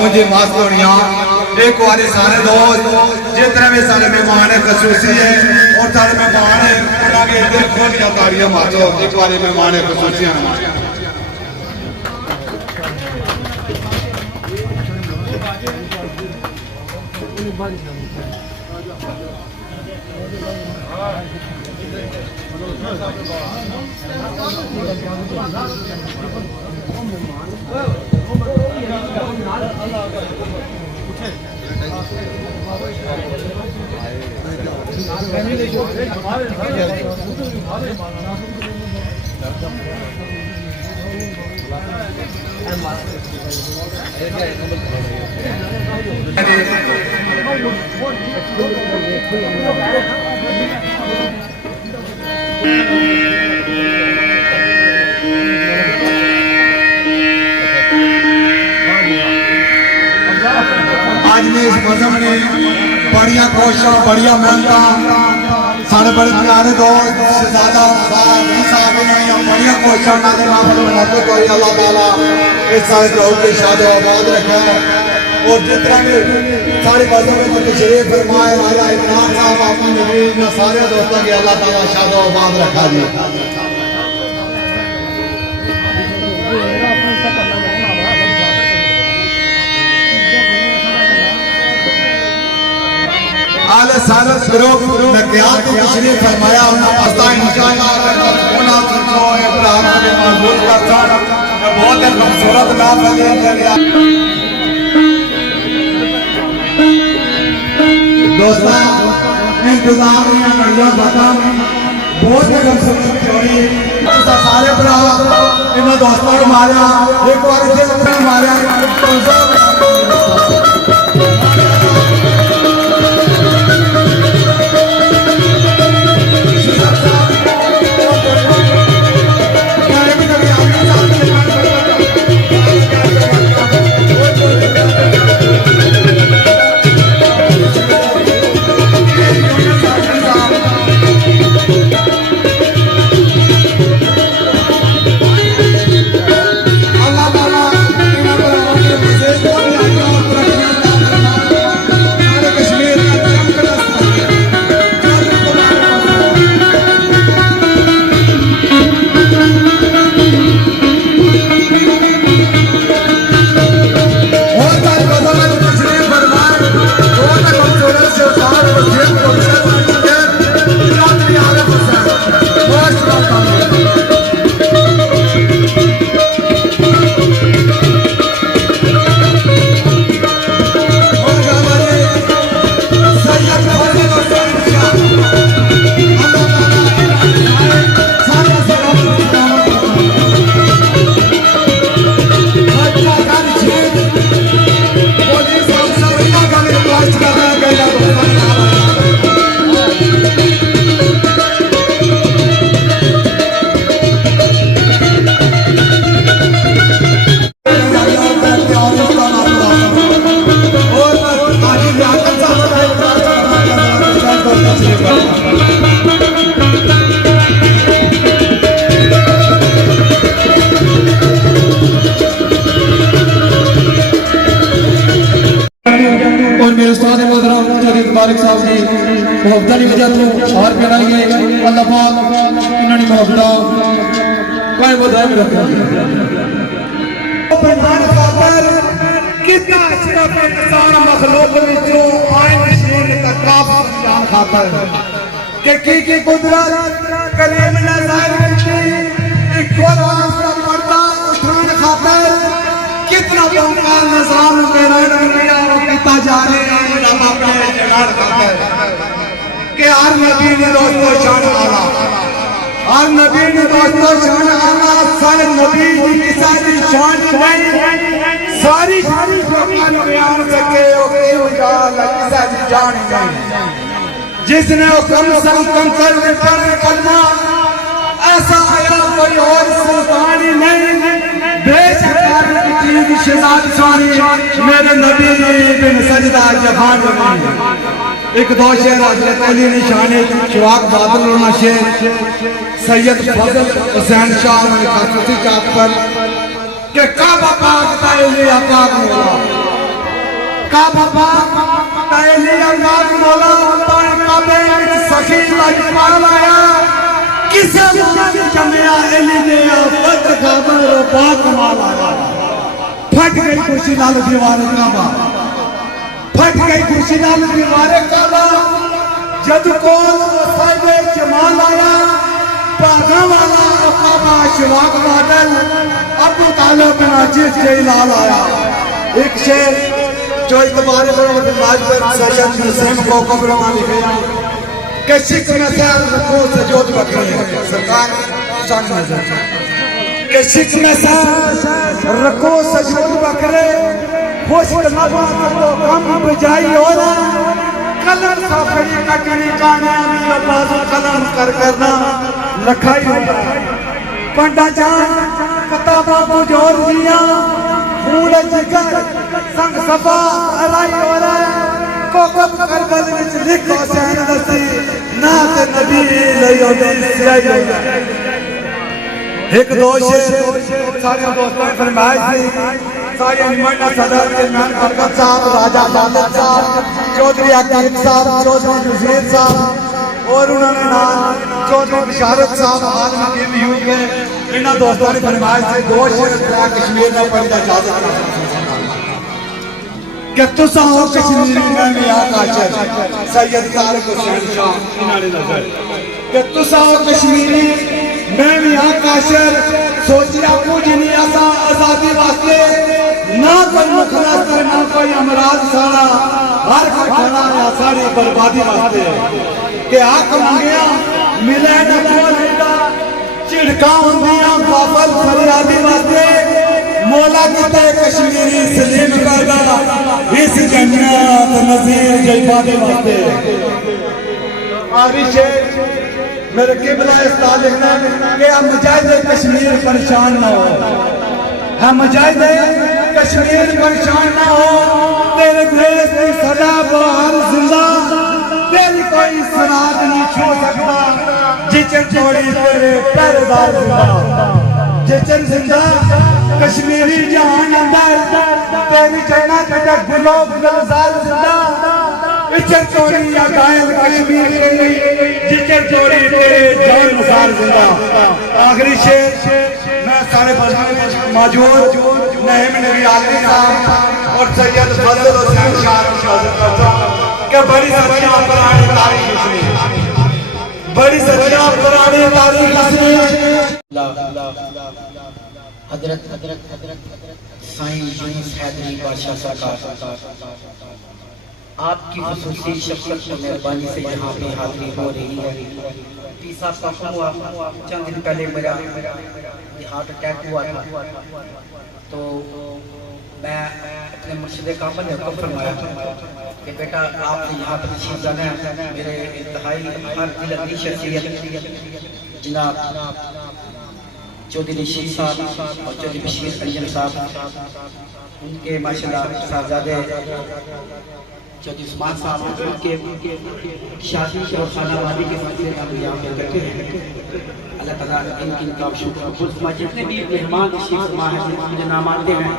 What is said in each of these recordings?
मुझे मासूनिया एक बार सारे दोस्त जितने भी सारे मेहमान है खसूसी है और सारे मेहमान है उनके दिल खोल के तालियां मारो एक बार मेहमान है खसूसी है। आज ने इस मौसम ने बढ़िया कोशिश बढ़िया मेहनत सारे बड़े प्यारे दोस्त शहजादा बढ़िया कोशिश अल्लाह ताला इस सारे लोग की शादी आबाद रखे और जितना भी सारे मौसम में तशरीफ फरमाए राजा इमरान साहब अपनी नबी सारे दोस्तों की अल्लाह ताला शादी आबाद रखा जी। आले साल फिरोग नकियात की तशरीफ फरमाया उन्होंने पस्ता इंशाअल्लाह कोना सुनो इब्राहिम के मजबूत का था बहुत ही खूबसूरत नाम है दोस्तों इंतजार में बढ़िया बता बहुत ही खूबसूरत जोड़ी सारे भरा इन दोस्तों को मारा एक बार इसे मारा मोहब्बत की वजह तो और बनाइए अल्लाह पाक इन्होंने मोहब्बत कायम दायम रखे। फरमान खातर कितना अशरफ इंसान मखलूक विचों आए नशीन तक जान खातर कि कुदरत करीम ने जाहिर की एक कुरान का पर्दा उठाने खातर कितना बंगाल निजाम मेरा दुनिया कितना जा रहे हैं रब अपने जलाल खातर के हर नबी ने दोस्तों शान आला हर नबी ने दोस्तों शान आला सारे नबी की सारी शान नहीं सारी कुरान बयान सके सारी जान नहीं जिसने कम से कम कर कलमा ऐसा आया कोई और सुल्तान ही नहीं बेशक मेरे नबी बिन सजदा जहान एक दो शेर हजरत अली निशाने चुराग बादल शेर सैयद फजल हुसैन शाह चाक पर के काबा पाक ताइले पाक मोला काबा पहली अल्लाह मौला पाए काबे विच सखी लजपाल आया किसे मां जमया एली ने आफत खबर पाक माल आया फट गई खुशी लाल दीवार काबा फट गई खुशी लाल दीवार काबा जद कोल साहिबे जमाल आया पागा वाला काबा शिवाक बादल अबू तालिब बिन अजीज जलाल आया एक शेर जो इतबार माज पर सैयद नसीम को कब्रमा लिखे कि सिख में से रखो सजोद बकरे सरकार जान नजर कि सिख में से रखो सजोद बकरे खुश नवा तो कम बजाई होला कलम साफरी कटनी काने में बाजू कलम कर करना लखाई होला पंडा जान किताबा बुझोर दिया फूल जिगर संग सफा अराई वाला कोकब करबल विच लिखो हुसैन दसी नात नबी लयो सियाई एक दो शेर सारे दोस्तों फरमाइश थी सारे निमंडा सदर के मान बरकत साहब राजा सादत साहब चौधरी अकीम साहब चौधरी जुज़ैर साहब और उन्होंने नाम चौधरी बिशारत साहब आलम हकीम यूं के इन्हां दोस्तों ने फरमाइश थी दो शेर कश्मीर में पढ़ी दा इजाजत कि तुसा हो कश्मीर में मियां काशर सैयद तारिक हुसैन शाह इन्हां नजर कि तुसा हो कश्मीरी मैं मियां काशर सोचिया कुछ नहीं असा आजादी वास्ते ना कोई मुखलस ना कोई अमराज सारा हर कोई खड़ा है सारी बर्बादी वास्ते कि हक मंगिया मिले ना बोलेगा झिड़का होंदियां बाबल फरियादी वास्ते मौला किते कश्मीरी सलीम करदा इस जन्नत नज़ीर जयबादे वास्ते आरिश मेरे किबला उस्ताद लिखना कि हम मुजाहिद कश्मीर परेशान ना हो हम मुजाहिद कश्मीर परेशान ना हो तेरे देश की सदा बाहर जिंदा तेरी कोई सराद नहीं छू सकता जिचर छोड़ी तेरे पहरेदार जिंदा जिचर जिंदा कश्मीरी जहान अंदर तेरी जन्नत में गुलाब गुलजार जिंदा इचर चोरी या गायल कश्मीर के लिए जिचर चोरी तेरे जान मसार जिंदा आखिरी शेर मैं सारे मौजूद नईम नबी आलमी साहब और सैयद फजल हुसैन शाह करता हूं कि बड़ी सच्चा पुरानी तारीख इसमें बड़ी सच्चा पुरानी तारीख इसमें हजरत साईं यूनुस हैदरी बादशाह सरकार आपकी खुसूसी शफ़क़त और मेहरबानी से यहाँ पे हाज़िरी हो रही है। तीसरा साल हुआ चंद दिन पहले मेरा हार्ट अटैक हुआ था तो मैं अपने मुर्शिद कामिल ने हुक्म फरमाया कि बेटा आपने यहाँ पर तशरीफ़ लाना है। मेरे इंतहाई हर दिल अज़ीज़ शख्सियत जनाब चौधरी शीर साहब और चौधरी बशीर अंजन साहब उनके माशाल्लाह साहबजादे चौधरी उस्मान साहब उनके शादी और खानावादी के सिलसिले में हम यहाँ पे करते हैं। अल्लाह ताला इनका शुक्र कबूल फरमाए। जितने भी मेहमान तशरीफ़ फरमा हैं मुझे नाम आते हैं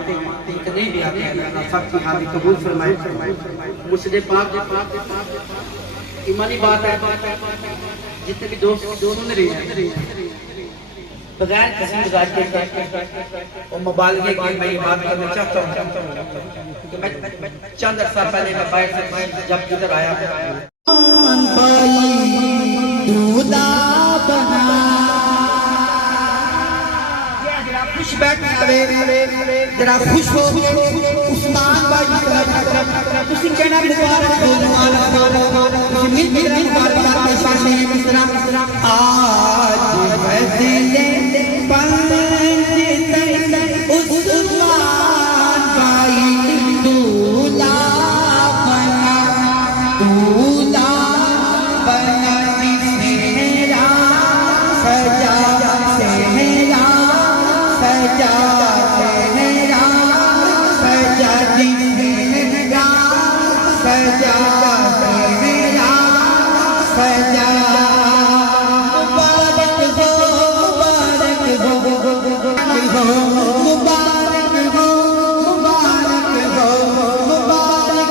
इतने भी आते हैं सबकी हाज़िरी कबूल फरमाए। मुझसे पाक ईमानी बात है जितने भी दोस्त सुन रहे हैं बगैर किसी गुजारिश के और मुबालगे के मैं ये बात करना चाहता हूँ कि मैं चंद अर्सा पहले मैं बाहर से जब इधर आया खुश बैठे जरा खुश हो उस्मान भाई तुसी कहना मुबारक हो मुबारक मिल मेरा मुबारक के सामने मिसरा आज वसीले उस्मान भाई दूल्हा बना सेहरा सजा सेहरा सजा सेहरा सजा सेहरा सजा सेहरा सजा मुबारक हो मुबारक हो मुबारक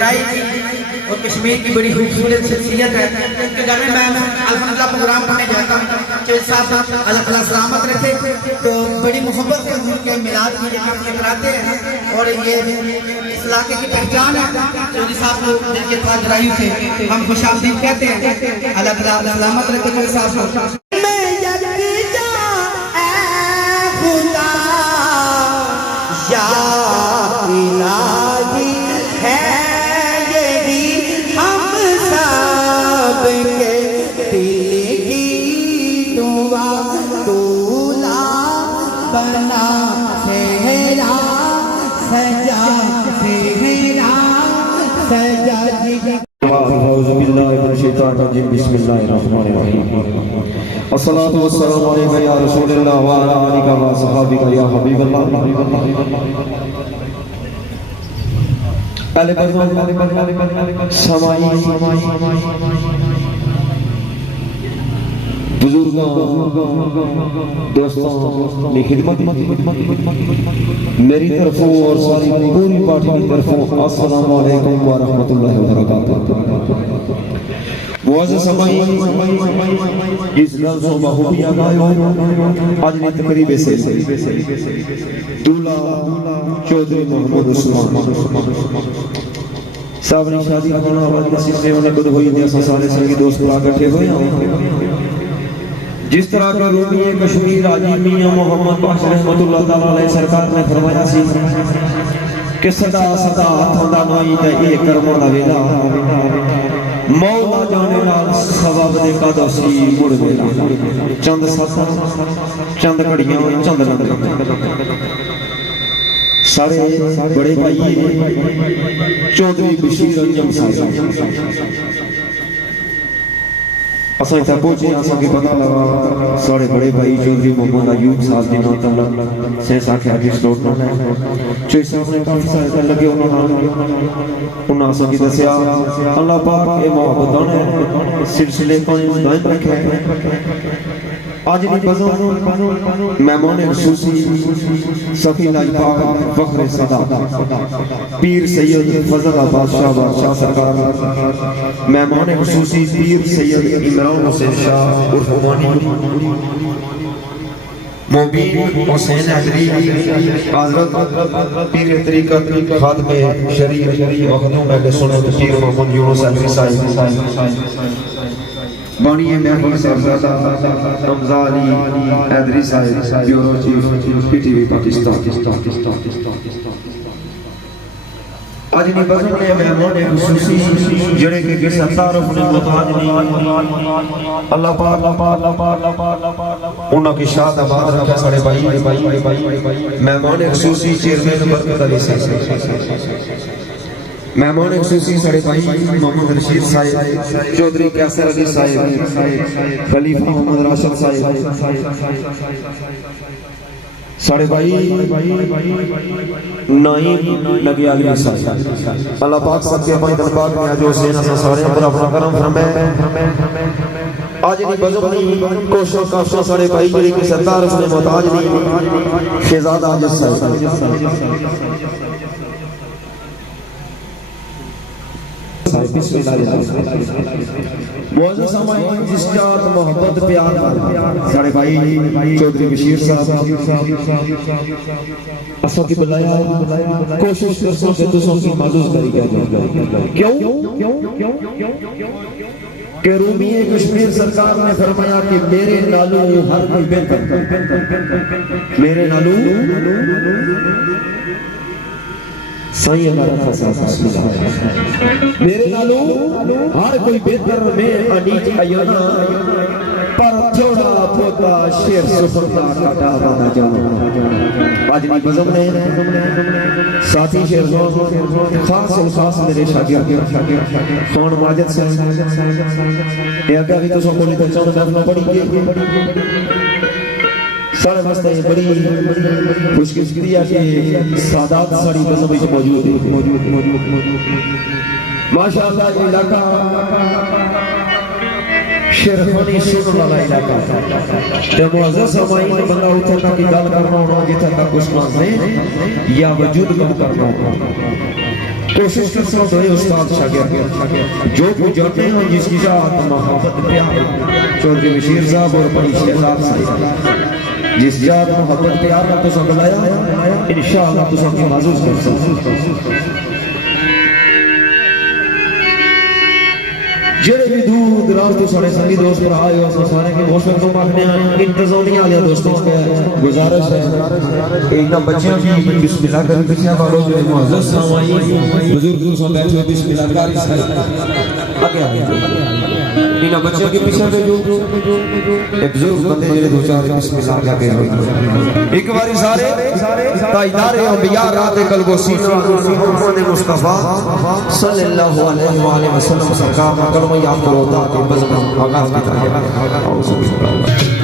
गहराई की और कश्मीर की बड़ी खूबसूरत शख्सियत है। इनके घर में मैं अल्हम्दुलिल्लाह प्रोग्राम पढ़ने जाता हूँ। चौधरी साहब अल्लाह ताला सलामत रखे। तो बड़ी मोहब्बत से उनके मिलाद की जगह कराते हैं और ये इस इलाके की पहचान है। चौधरी साहब को जिनके ताजराई से हम खुशामदीद कहते हैं। अल्लाह ताला सलामत रखे चौधरी साहब को। या इलाही है यही हम सब के दिल की दुआ, दूल्हा बना सेहरा सजा, सेहरा सजा जी। अस्सलातु वस्सलामु अलैका या रसूलल्लाह व अला आलिका व सहाबिका या हबीबल्लाह। अले बरदो समाई बुजुर्गों दोस्तों की खिदमत मेरी तरफों और सारी पूरी पार्टी की तरफों अस्सलामु अलैकुम व रहमतुल्लाहि व बरकातहू। मुअज़्ज़ज़ समाई इस लफ्ज़ों बखूबियां गायो आज ने तकरीब से दूल्हा चौधरी मोहम्मद उस्मान साहब ने शादी होना और नसीब में उन्हें खुद हुई थी। सारे संगी दोस्त इकट्ठे हुए हैं। जिस तरह के रूमी कश्मीर हाजी मियां मोहम्मद बख्श रहमतुल्लाह तआला अलैह सरकार ने फरमाया सी कि सदा सदा हथां नाई ते ए कर्मां दा वेला मौला जाने नाल सवाब दे कदों सी मुड़ वेला। चंद साथां चंद घड़ियां चंद नंद सारे बड़े भाई चौधरी बशीर अंजम साहब असा इतना पहुंचे असा के पता लगा सारे बड़े भाई चौधरी मोहम्मद अयूब साहब जी नाम तला से साखे आगे स्लोट ना है चोई साहब ने काफी सारे लगे उन्होंने असा की दसिया अल्लाह पाक ए मोहब्बत ने सिलसिले को दायम रखे। आज की बज़म मेहमान खुसूसी सफी लाजपाक फख्र सदा पीर सैयद फजल बादशाह बादशाह सरकार मेहमान खुसूसी पीर सैयद इमरान हुसैन शाह उर्फ ओमानी मोबीन हुसैन हैदरी हज़रत पीर तरीक़त खादिम शरीयत मखदूम अहले सुन्नत पीर मोहम्मद यूनुस हैदरी साहिब बानिए महफूज साहबजादा Hamza Ali Haidari Sahib bureau chief PTV Pakistan. आज की बज़म ने मेहमान खुसूसी जड़े के किस तारुफ ने मुताज नहीं अल्लाह पाक उन्हां की शाद आबाद रखे। सारे भाई मेहमान खुसूसी चेयरमैन बरकत अली साहब मेहमान खुसूसी सारे भाई मोहम्मद रशीद साहिब चौधरी कैसर अली साहिब खलीफा मोहम्मद राशिद साहिब सारे भाई नाइब लगे अली साहिब अल्लाह पाक सबके अपने दरबार में जो हुसैन असा सारे पर अपना करम फरमाए। आज की बज़म नहीं कोशो काशो सारे भाई जेड़ी के सरदार उसने मोहताज नहीं शहजादा आजिज साहिब मुअज़्ज़ज़ समाईन जिस जात मोहब्बत प्यार सारे भाई चौधरी बशीर साहब असो की बुलाया कोशिश करसो के तुसो की माजूज करी गया क्यों कि रूमी कश्मीर सरकार ने फरमाया कि मेरे नालू हर कोई बेहतर मेरे नालू सही हमारा फसा मेरे नालू हर कोई बेहतर में अनीच अयाना पर थोड़ा पोता शेर सुपरदा काटा बना जाना। आज की बज़म ने साथी शेर खास और खास मेरे शागिर्द खान माजिद से ये आगे भी तो सोनी तो चंद करना पड़ेगी सारे वास्ते बड़ी खुशकिस्मती है कि सादात सारी बज़म में मौजूद है। माशाअल्लाह ये इलाका शेरखानी सुनने वाला इलाका है। मुअज़्ज़ज़ समाईन बंदा उठा तक गल करना होना जिथे तक उसका ज़हन या वजूद कम करना होना कोशिश कर सकते हो उस्ताद शागिर्द जो कुछ जानते हैं जिसकी जात मोहब्बत प्यार चौधरी बशीर साहब और भाई शहजाद साहब जिस जात मोहब्बत प्यार का तो संभलाया इंशाअल्लाह तो सबकी महसूस कर सकते जेड़े भी दूर दराज तो सारे संगी दोस्त पर आए हो सारे के बहुत वक्त मांगने आए इंतजामिया वाले दोस्तों के गुजारिश है इतना बच्चियों की बिस्मिल्लाह कर बच्चियां वालों जो मुअज्जज सामाई बुजुर्ग से बैठे बिस्मिल्लाह कारी से आगे आगे इन बच्चों के पीछे पे जो एक बुजुर्ग बंदे जेड़े दो चार बिस्मिल्लाह का के एक बारी सारे ताजदार अंबिया रात कल्बो सीना मोहम्मद मुस्तफा सल्लल्लाहु अलैहि वसल्लम सरकार का कलमा याद करो ताकि बज़म आगाज की तरह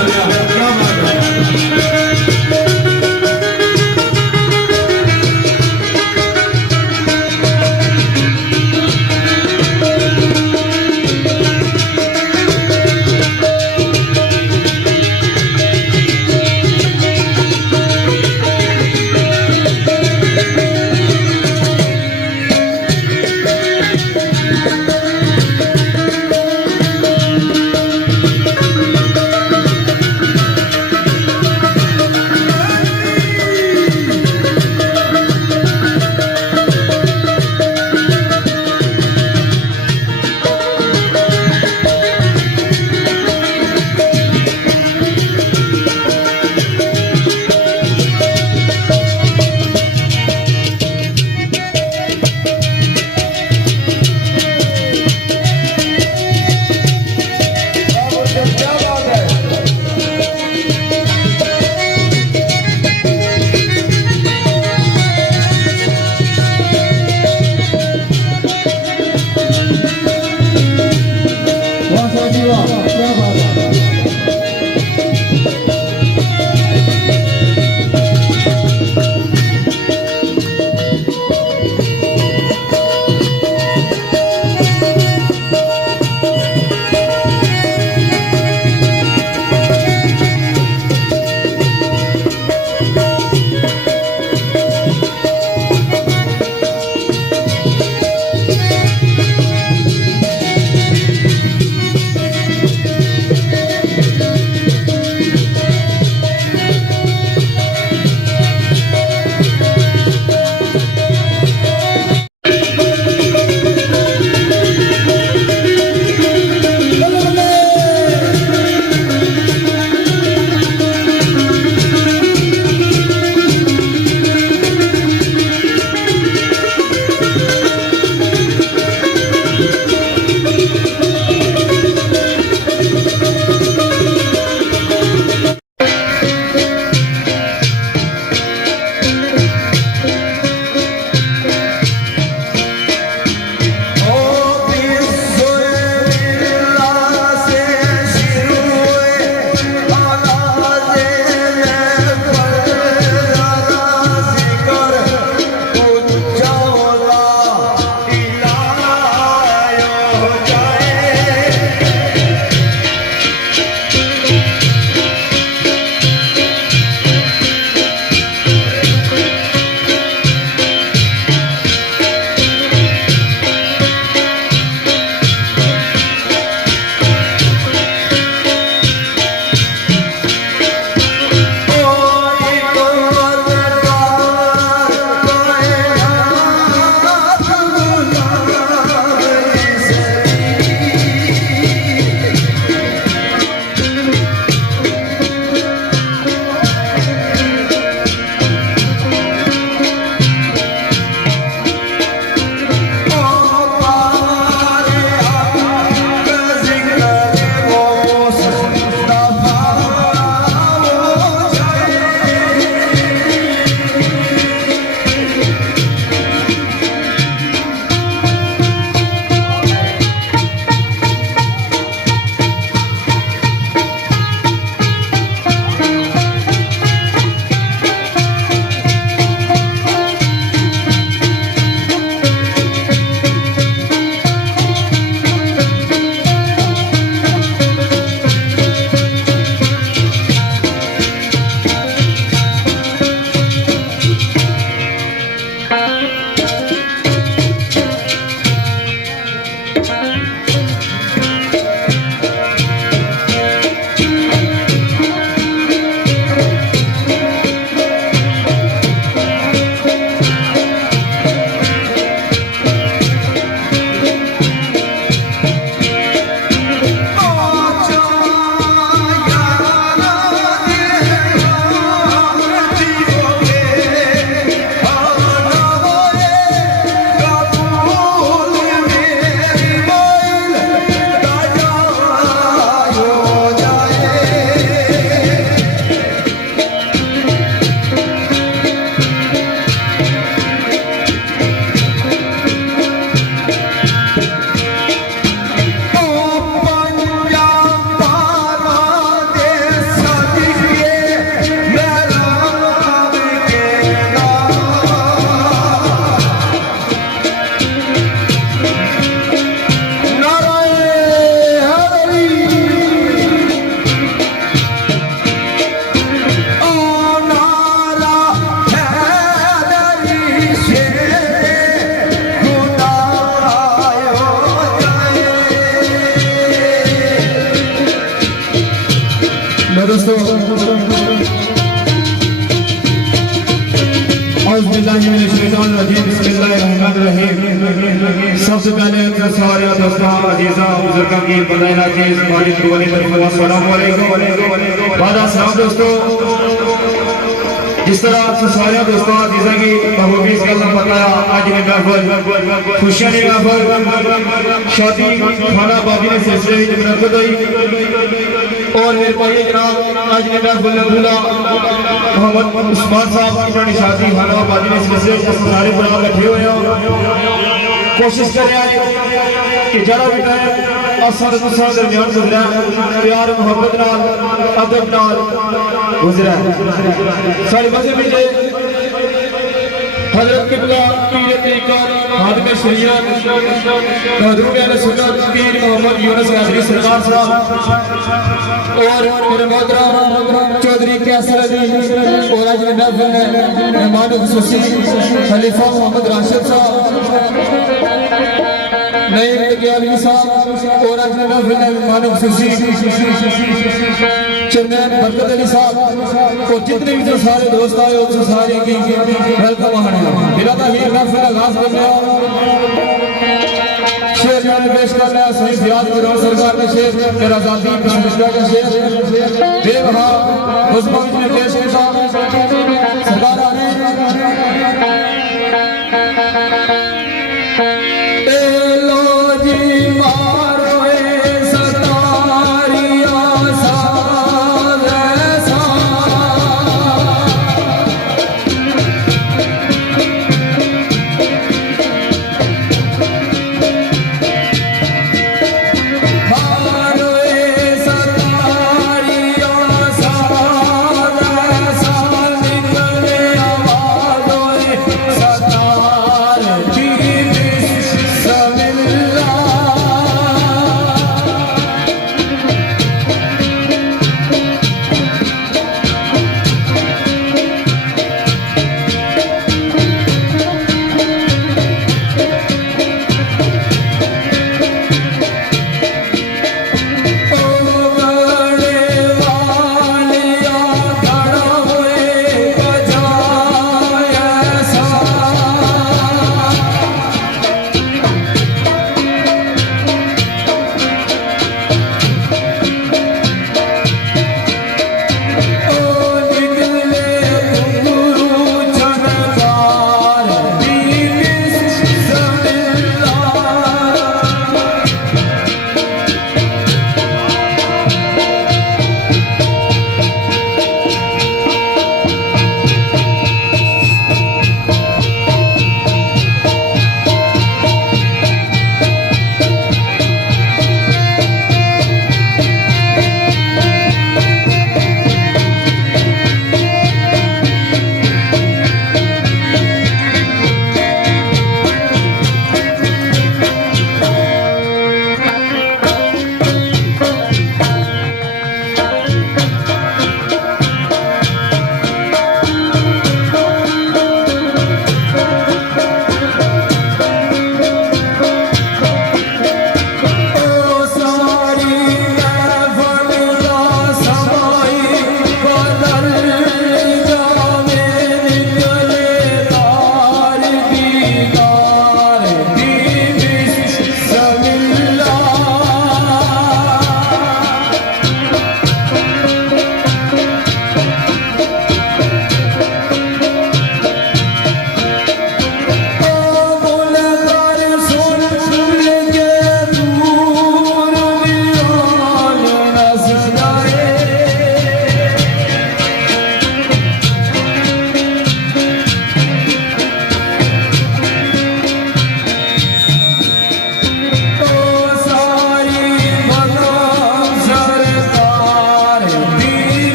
Gracias. दोस्तों सबसे पहले सारे दोस्तों अजीजा बुजुर्गों की बधाई नाजीज वालिद वाली तरफ अस्सलाम वालेकुम वादा सलाम दोस्तों जिस तरह आप सारे दोस्तों अजीजा की बखूबी इस गल बताया आज ने महफिल खुशियां ने महफिल शादी खाना बाजी ने सिलसिले में बरकत हुई और मेरे भाई जनाब आज ने महफिल दूल्हा मोहम्मद उस्मान साहब की शादी खाना बाजी ने सिलसिले में सारे बराबर इकट्ठे हुए हैं कोशिश कर रहे हैं कि जरा भी असर दूसरा दरमियान गुजरा प्यार मोहब्बत नाल अदब नाल गुजरा सारी मस्जिद में हजरत किबला पीर तरीक़त खादिम शरीयत महदूब अहले सुन्नत पीर मोहम्मद यूनुस कादरी सरकार साहब और मेरे मोहतरम चौधरी कैसर अली और आज महफिल में मेहमान खुसूसी खलीफा मोहम्मद राशिद साहब नईम तकियाली साहब और आज महफिल में मेहमान खुसूसी चंदन बरकत अली साहब और जितने भी सारे दोस्त आए उन सारे की वेलकम है दिलाता ही महफिल आगाज करने शेर जान पेश करना है सही फियाद कुरान सरकार के शेर मेरा जाती बिस्मिल्लाह का शेर बेवहा मुस्बत ने पेश किया सरकार आने ए लो जी मारो ए सतारिया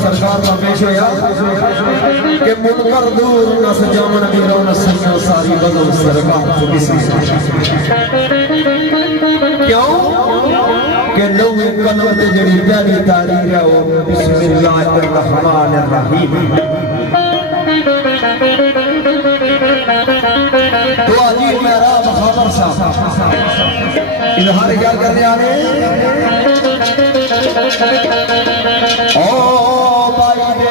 सरकार का पेश होया कि मुनकर दूर न सजावन दिलो न सैया सारी बदल सरकार को किसी क्यों कि नौवे कलम ते जड़ी पहली तारीख है वो बिस्मिल्लाहिर्रहमानिर्रहीम तो अजीब मेरा बखाबर साहब इजहार क्या करने आ रहे ओ भाई दे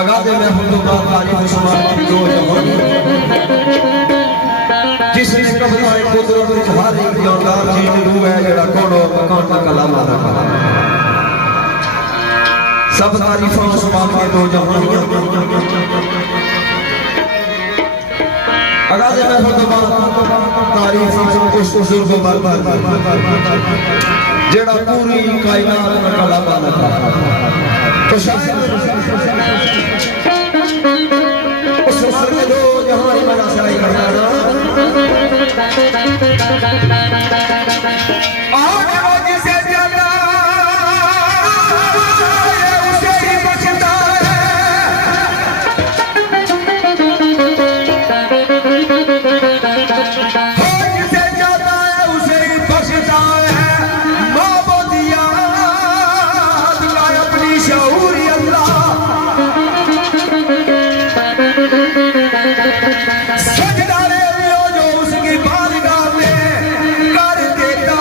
आगाज़े में हम लोग तारीफ शुमार की दो जहानी जिसने कबराए कुदरत इजहार की औलाद चीज रूह है जेड़ा कोनो मकान का कलाम अदा करा सब तारीफां शुमार के दो जहानियां आगाज़े में हम लोग तारीफ उस बुजुर्ग बार जेड़ा पूरी कायनात का कलाम अदा करा तो शायद उस वक्त में दो जहां बड़ा सराय करना आने वाली से ज्यादा उसे ही बचता है जिसे ज्यादा है उसे ही बचता है माबूदिया अपनी शऊरी अल्लाह सजदारे जो उसकी बारगाह में कर देता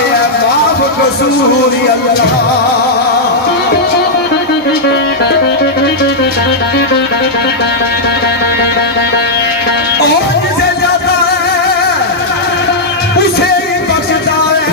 है माफ कसूर अल्लाह और जिसे जाता है उसे ही बख्शता है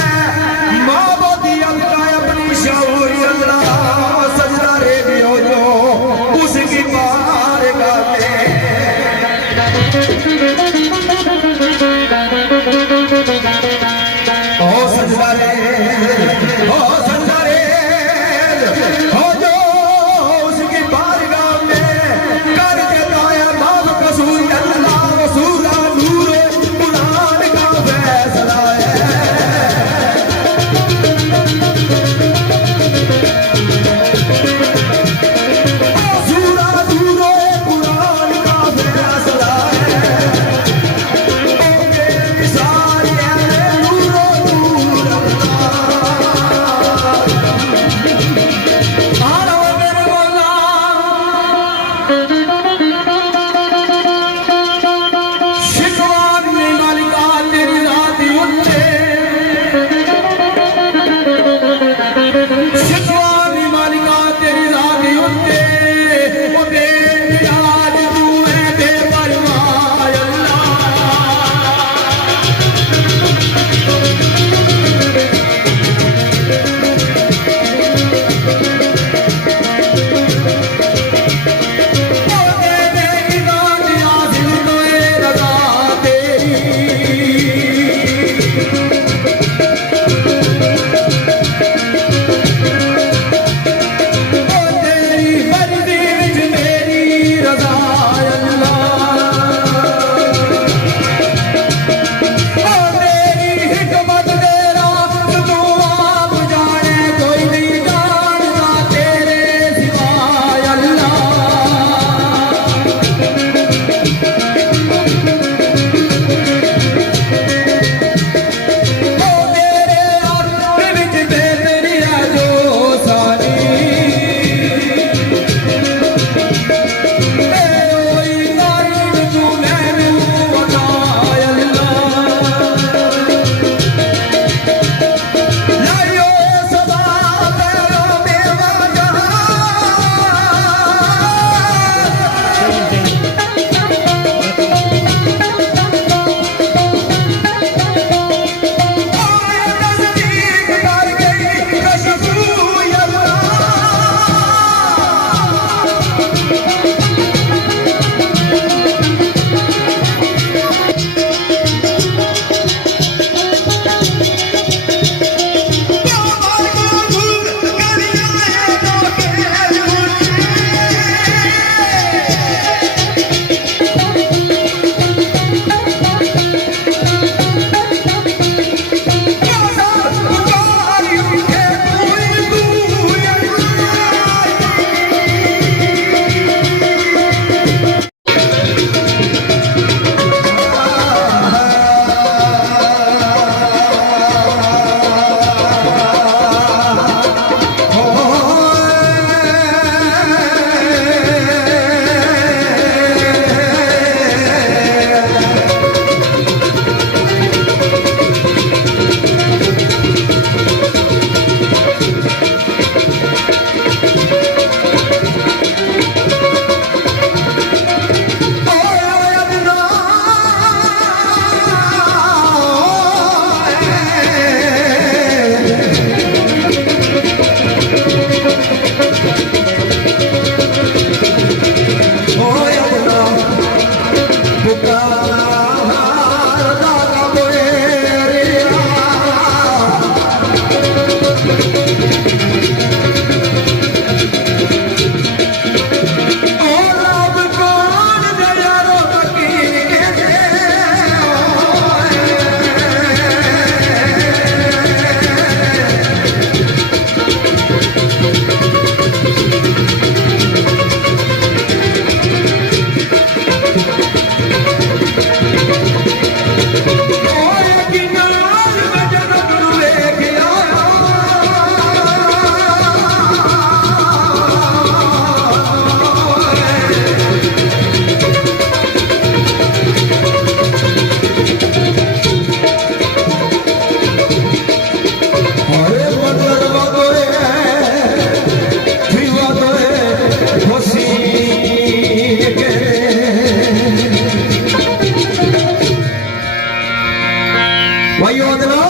बदला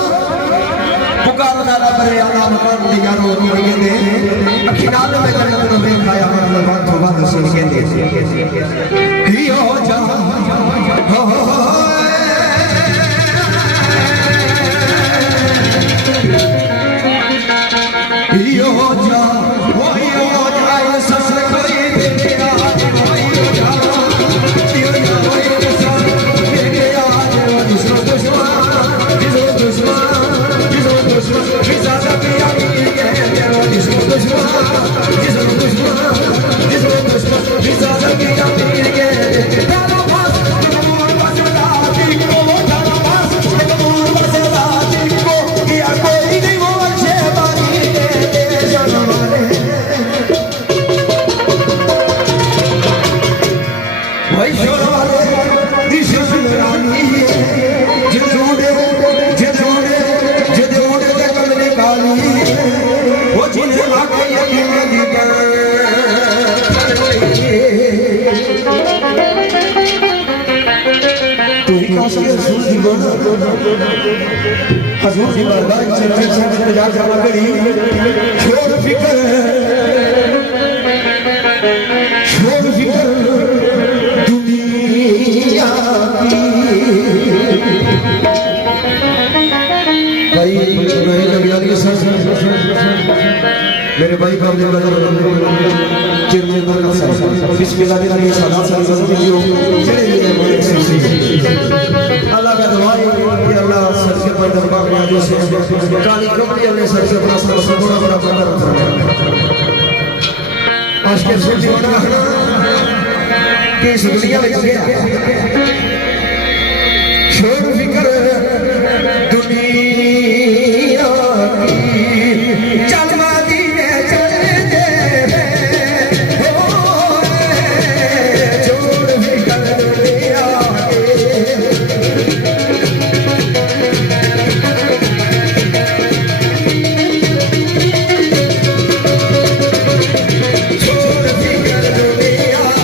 पुकार दादा बरे आला मकान दी यारो रोए दे अखिनाल में जन्नत में खाया मतलब बात बात सुन के दे हियो जा हो हियो जा हियो जा ये सस कोई दे हजूर की बारगाह में चल इंतजार जमा करी छोड़ फिकर दुनिया की भाई नहीं लग गया सर मेरे भाई का बिस्मिल्लाह के लिए सदा अल्लाह का दुआ है कि अल्लाह सर के पर दरबार में जो से काली कपड़ी अपने सर से अपना सब बड़ा बड़ा बड़ा आज के सुन जीवन कि इस दुनिया में गया छोड़ फिकर दुनिया की चल मदीने चल दे छोड़ फिकर दुनिया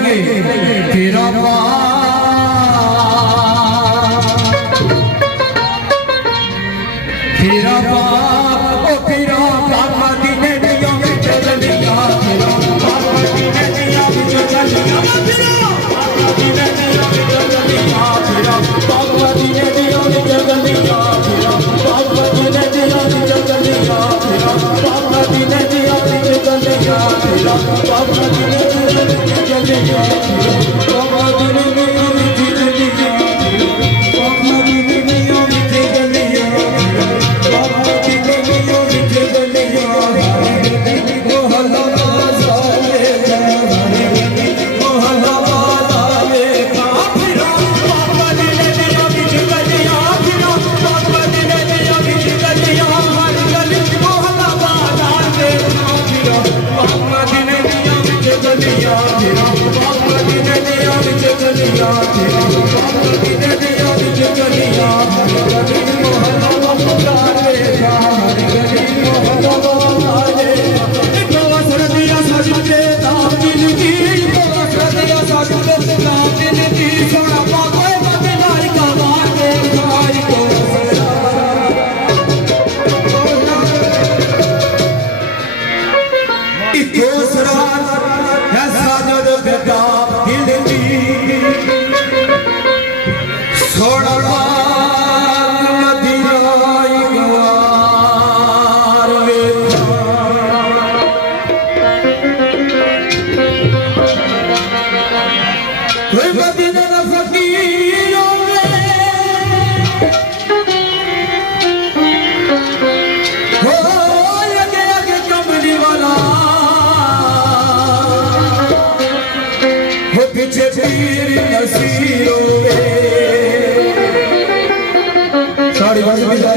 गाएंगे फिर मदीने दिया में चलिया मदीने दिया में चलिया मदीने दिया में चलिया मदीने दिया में चलिया मदीने दिया में चलिया मदीने दिया में चलिया मदीने दिया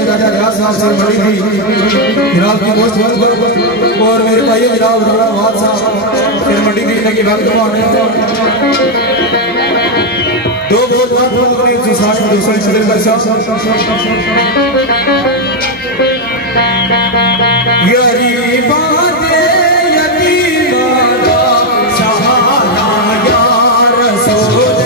राजा रियाज साहब से बड़ी थी जनाब की पोस्ट और मेरे भाई जनाब रावत साहब फिर मंडी दी लगी बात करवाने दो बहुत अपने 160 में दूसरे शरीर का यारी बात यतीमाना सहारा या रसूल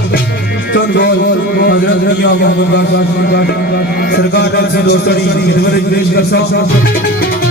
चंद बोल हजरत मियां मोहम्मद सरकार ने दोस्तों की खिदमत में पेश कर